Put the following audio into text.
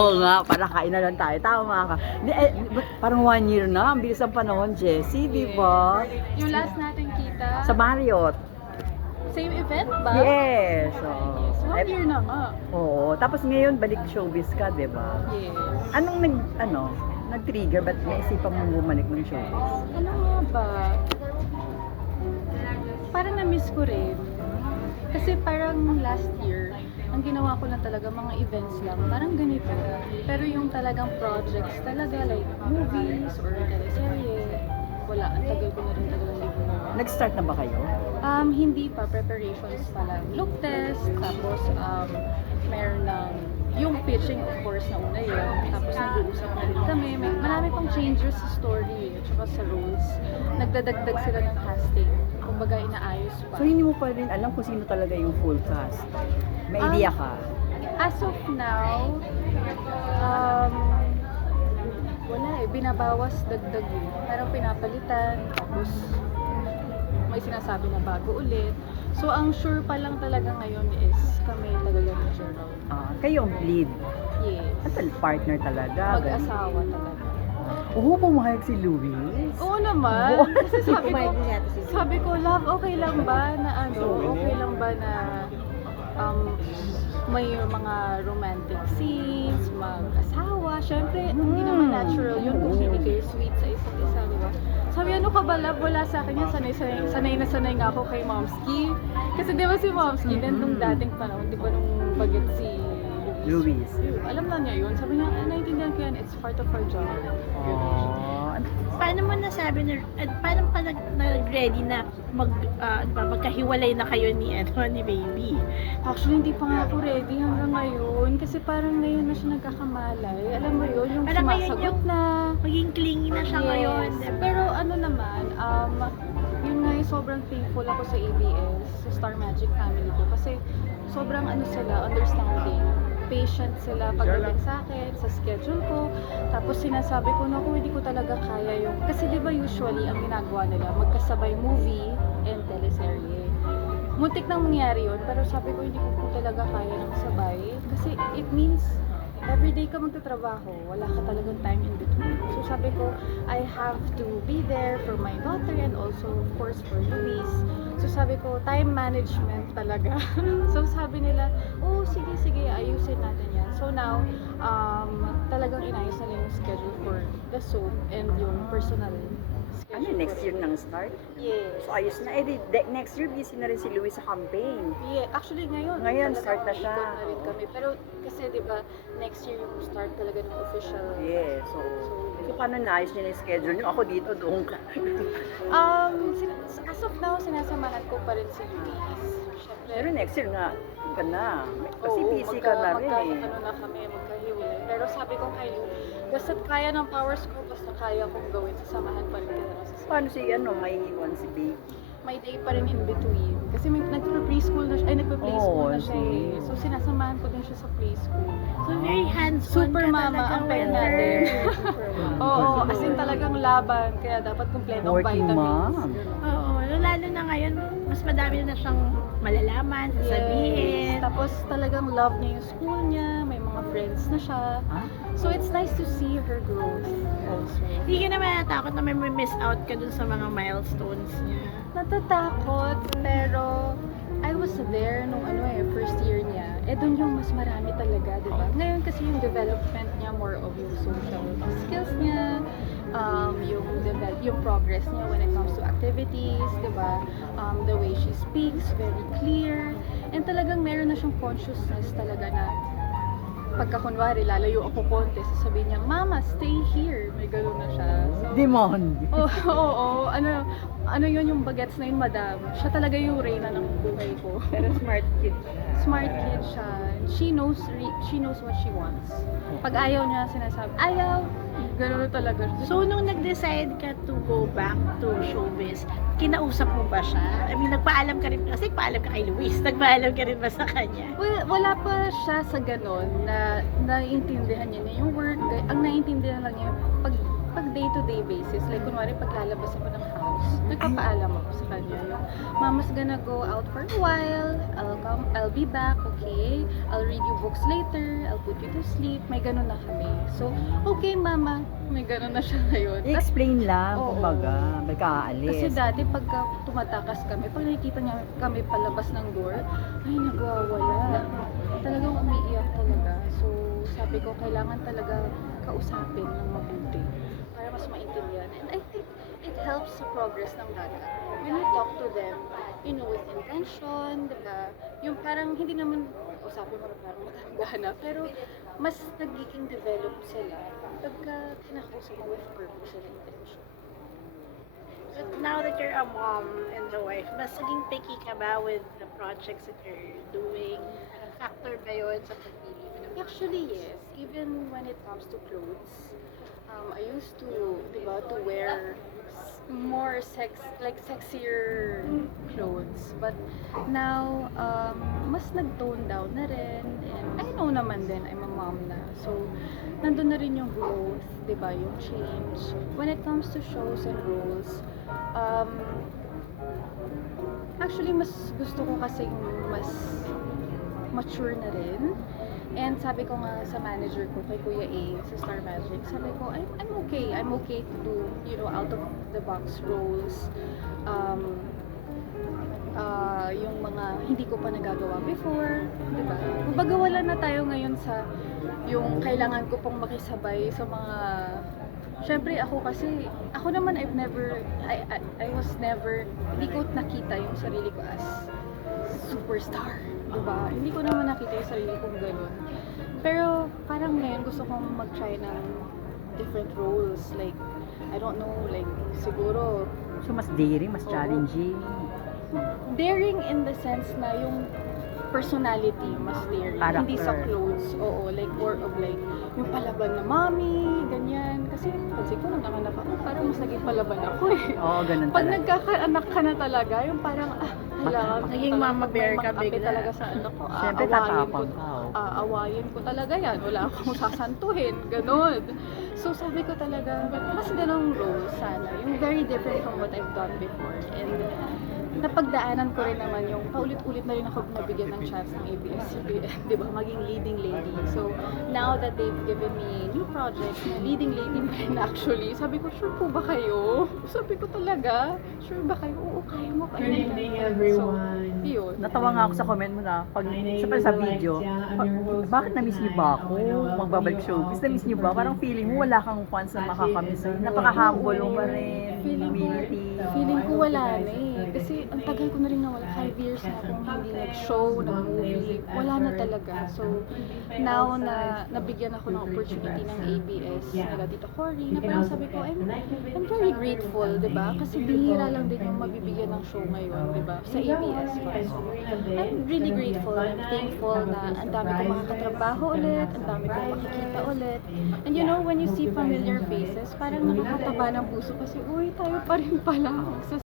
Oo nga, para kain na lang tayo. Tama ka. Parang 1 year na. Ang bilis ang panahon, Jessie, di ba? Yung last natin kita, Sa Marriott. same event ba? Yes. Yes, 1 year na nga. Oo. Tapos ngayon, balik showbiz ka, di ba? Yes. Anong nag-trigger? Ba't naisipan mong bumalik ng showbiz? Ano nga ba? Parang na-miss ko rin. Kasi parang last year, ang ginawa ko lang talaga mga events lang, parang ganito. Pero yung talagang projects talaga, like movies or teleserye, wala. Ang tagal ko na rin talaga hindi gumawa. Nag-start na ba kayo? Hindi pa, preparations pa lang. Look test, tapos meron ng yung pitching, of course, na una yun. Tapos nag-uusap na rin kami. Marami pang changes sa story at saka sa roles. Nagdadagdag sila ng casting. Kumbaga, inaayos pa. So hindi mo pa rin alam kung sino talaga yung full cast? May idea ka? As of now, wala eh. Binabawas, dagdag eh. Parang pinapalitan, tapos may sinasabi na bago ulit. So, ang sure pa lang talaga ngayon is kami talaga ni Gerald. Kayo ang lead. Yes. At partner talaga. Mag-asawa talaga. Oo, pumayag si Luis. Oo naman. Kasi sabi ko, love, okay lang ba na okay lang ba na may mga romantic scenes, mag-asawa. Siyempre, hindi naman natural yun kung hindi kayo sweet sa isa't isa, di ba? Sabi, ano ka ba, love? Wala sa akin yan. Sanay na sanay nga ako kay Momski. Kasi di ba si Momski, nung dating panahon, di ba nung bagit si Luis. Alam na niya yun. Sabi niya, naiintindihan ko yan, it's part of our job. Paano mo nasabi na, paano pa nag-ready na magkahiwalay na kayo ni baby? Actually, hindi pa nga ako ready hanggang ngayon. Kasi parang ngayon na siya nagkakamalay. Alam mo yun, yung Parang ngayon sumasagot yung na. Maging clingy na siya ngayon. Yes. Pero ano naman, yun nga yung sobrang thankful ako sa ABS, sa Star Magic family ko. Kasi sobrang sila, understanding. Patient sila pagdating sa akin, sa schedule ko. Tapos sinasabi ko na kung hindi ko talaga kaya yung... Kasi di ba usually ang ginagawa nila, magkasabay movie and teleserye. Muntik nang mangyari yun, pero sabi ko hindi ko po talaga kaya ng sabay. Kasi it means everyday ka magtatrabaho, wala ka talagang time in between. So sabi ko, I have to be there for my daughter and also of course for Luis. So sabi ko, time management talaga. So sabi nila, oh sige, ayusin natin yan. So now, talagang inayos na yung schedule for the soap and yung personal schedule. Next year nang start? Yes. So ayos na. Next year busy na rin si Luis sa campaign. Yeah, actually ngayon talagang start na siya. ikot na rin kami. Pero kasi 'di ba, next year yung start talaga ng official. Yes. So paano naayos niya yung schedule niyo? Ako dito, doon ka. As of now, sinasamahan ko pa rin si Luis. Syempre, Pero next year nga, ka na. Kasi oo, busy ka na rin eh. na kami, magkahiwalay. Pero sabi ko kay Lu, basta't kaya ng powers ko, basta kaya kong gawin, sasamahan pa rin kita sa Paano si may iwan si baby? may day pa rin in between. Kasi may nagpe-preschool na siya, nagpe-preschool na siya eh. So sinasamahan ko din siya sa preschool. So very hands-on Super ka mama talaga ang pen with natin. her. Oo, as in talagang laban. Kaya dapat kumpletong Working vitamins. mom. Oo, lalo na ngayon, mas madami na siyang malalaman, sasabihin. Yes. Tapos talagang love niya yung school niya, may mga friends na siya. So it's nice to see her growth also. Hindi ka naman natakot na may miss out ka dun sa mga milestones niya. Natatakot, pero I was there nung first year niya. Dun yung mas marami talaga, di ba? Ngayon kasi yung development niya more of yung social skills niya, yung progress niya when it comes to activities, di ba? The way she speaks, very clear. And talagang meron na siyang consciousness talaga na pagka kunwari, lalayo ako konti, sasabihin niya, Mama, stay here. May gano'n na siya. So, Demand. Oo. Ano yun yung bagets na yun, madam? Siya talaga yung reyna ng buhay ko. Pero smart kid siya. Smart kid siya. She knows what she wants. Pag ayaw niya, sinasabi, ayaw! Gano'n talaga. So, nung nag-decide ka to go back to showbiz, kinausap mo ba siya? I mean, nagpaalam ka rin, kasi nagpaalam ka kay Luis, nagpaalam ka rin ba sa kanya? Well, wala pa siya sa ganon na naiintindihan niya na yung work. Ang naiintindihan lang niya, pag pag day-to-day basis, like kunwari paglalabas ako ng house, nagpapaalam ako sa kanya. Yung, Mama's gonna go out for a while, I'll be back, okay? I'll read you books later, I'll put you to sleep. May ganun na kami. So, okay mama, may ganun na siya ngayon. Tas, I-explain lang, Oo. kumbaga, may kaalis. kasi dati pagka tumatakas kami, pag nakikita niya kami palabas ng door, ay nagwawala. Talagang umiiyak talaga. So, sabi ko, kailangan talaga kausapin ng mabuti para mas maintindihan. And I think it helps sa progress ng bata. When you talk to them, with intention, diba? Yung parang hindi naman, usapin mo na parang matanda na, pero mas nagiging develop sila pagka kinakausap mo with purpose and intention. But now that you're a mom and a wife, mas naging picky ka ba with the projects that you're doing? Factor ba yun sa pagpili mo ng Actually, yes. Even when it comes to clothes, I used to, diba, to wear more sexier clothes. But now, mas nag-tone down na rin. And I know naman din, I'm a mom na. So, nandun na rin yung growth, diba, yung change. When it comes to shows and roles, actually, mas gusto ko kasing mas mature na rin. And sabi ko nga sa manager ko, kay Kuya A, sa Star Magic, sabi ko, I'm okay. I'm okay to do, out of the box roles. Yung mga hindi ko pa nagagawa before, di ba? Kumbaga wala na tayo ngayon sa yung kailangan ko pong makisabay sa mga. Syempre ako kasi, ako naman I was never, hindi ko nakita yung sarili ko as superstar, diba? Hindi ko naman nakita yung sarili kong gano'n. Pero parang ngayon gusto kong mag-try ng different roles. Like, I don't know, like siguro So, mas daring, mas Oo. challenging. daring in the sense na yung personality mas daring. Hindi sa Character. clothes. Oo, like more of like yung palaban na mommy, ganyan. Kasi pansin ko nung nanganak ako, parang mas naging palaban ako eh. Oo, ganun Pag talaga. nagkakaanak ka na talaga, yung parang, kailangan ko Naging talaga mama bear ka mag-api bigla. talaga sa anak ko. Siyempre, tatapang ka. Aawayin ko talaga yan. Wala akong sasantuhin. Ganon. So, sabi ko talaga, mas ganong role sana. Yung very different from what I've done before. And napagdaanan ko rin naman yung paulit-ulit na rin ako nabigyan ng chance ng ABS-CBN, di ba, maging leading lady. So, now that they've given me new projects, na leading lady pa rin actually, sabi ko, sure po ba kayo? Sabi ko talaga, sure ba kayo? Oo, kaya mo, kaya mo. Good evening, So, everyone. yun. Natawa nga ako sa comment mo na pag sa video, bakit na-miss niyo ba ako? Magbabalik showbiz, na-miss niyo ba? Parang feeling mo wala kang fans na makakamiss sa'yo. Napaka-humble mo pa rin, humility. Feeling ko wala na eh. Kasi ang tagal ko na rin nawala. 5 years na akong hindi nag-show, nag-movie. Wala na talaga. So, now na nabigyan ako ng opportunity ng ABS, nila Tito Cory, na parang sabi ko, I'm very grateful, di ba? Kasi bihira lang din yung mabibigyan ng show ngayon, di ba? Sa ABS pa. So, I'm really grateful and thankful na ang dami ko makakatrabaho ulit, ang dami ko makikita ulit. And when you see familiar faces, parang nakakataba ng puso kasi, uy, tayo pa rin pala.